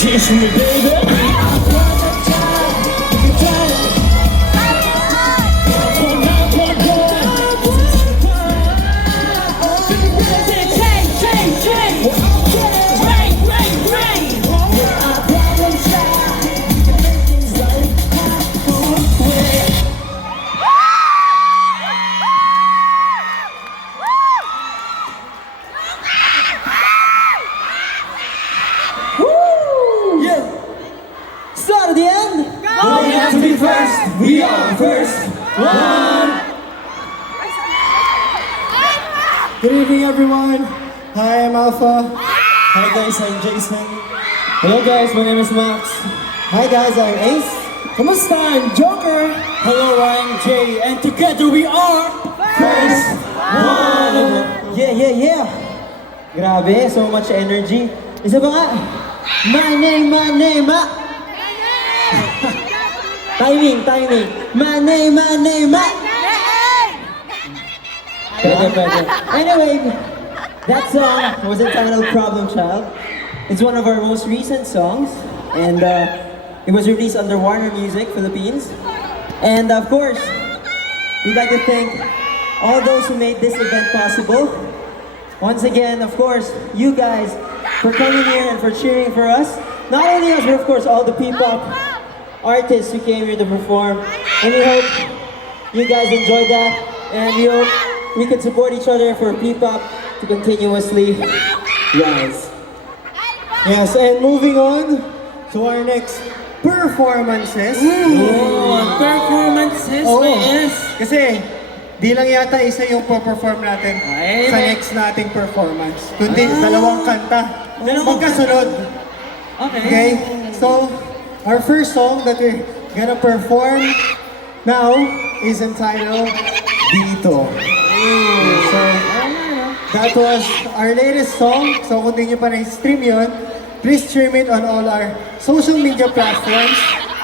Kiss me, baby. Start at the end. We have to be first. We are first. One. Good evening, everyone. Hi, I'm Alpha. Hi, guys. I'm Jason. Hello guys, my name is Max. Hi, guys. I'm Ace. Kamusta? I'm Joker. Hello, I'm Jay. And together we are First One. Yeah. Grabe, so much energy. Isa pa nga. My name, timing. My name, Pwede. Anyway, that song was entitled Problem Child. It's one of our most recent songs, and it was released under Warner Music Philippines. And of course, we'd like to thank all those who made this event possible. Once again, of course, you guys for coming here and for cheering for us. Not only us, but of course all the P-pop artists who came here to perform. And we hope you guys enjoyed that, and we hope we can support each other for P-pop to continuously rise. Yes, and moving on to our next performances. Performances, Oo. yes. Kasi, di lang yata isa yung perform natin Ay, sa may- next nating performance. Kundi dalawang kanta. Magkasunod. Okay? So, our first song that we're gonna perform now is entitled Dito. So, that was our latest song. So, kung di nyo pa na-stream yun, please stream it on all our social media platforms.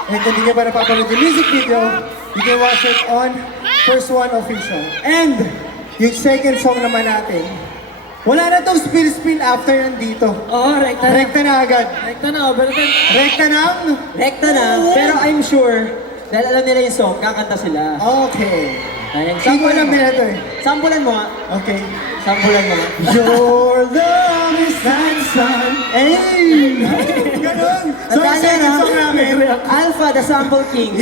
And kung di nyo pa napapanood yung music video, you can watch it on First One Official. And, yung second song naman natin, wala na tong spill after yan dito. Oh, rekta Na agad. Rekta na, pero I'm sure, dahil alam nila yung song, kakanta sila. Okay. Ayan, Sino alam nila to eh? Sampulan mo nga. Okay. Sampulan mo nga. Your love is like sun. Hey! Ganon! So, At second song namin. Alpha, the Sample King.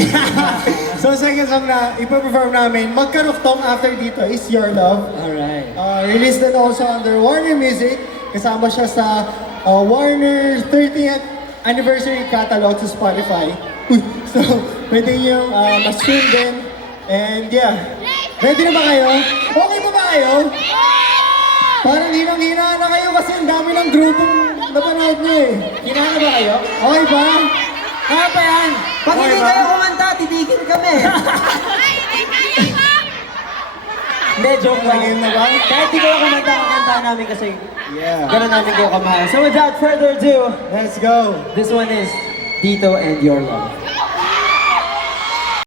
So, second song na ipa-perform namin, magkaruktong after dito is Your Love. Alright. Released din also under Warner Music. Kasama siya sa Warner 30th Anniversary Catalog sa Spotify. So, pwede nyo ma-stream din. And yeah. Ready na ba kayo? Okay pa ba kayo? Parang hinang-hina na kayo kasi ang dami ng grupong napanood nyo eh. Hinahan na ba kayo? Okay ba? Kaya pa yan. Pag hindi Okay ba? kayo kumanta, titigil kami. Hindi, joke lang. Game na ba? Kahit di kayo kumanta, kakanta namin kasi Yeah. gano'n namin kayo kamahal. So without further ado, Let's go. this one is Dito and Your Love.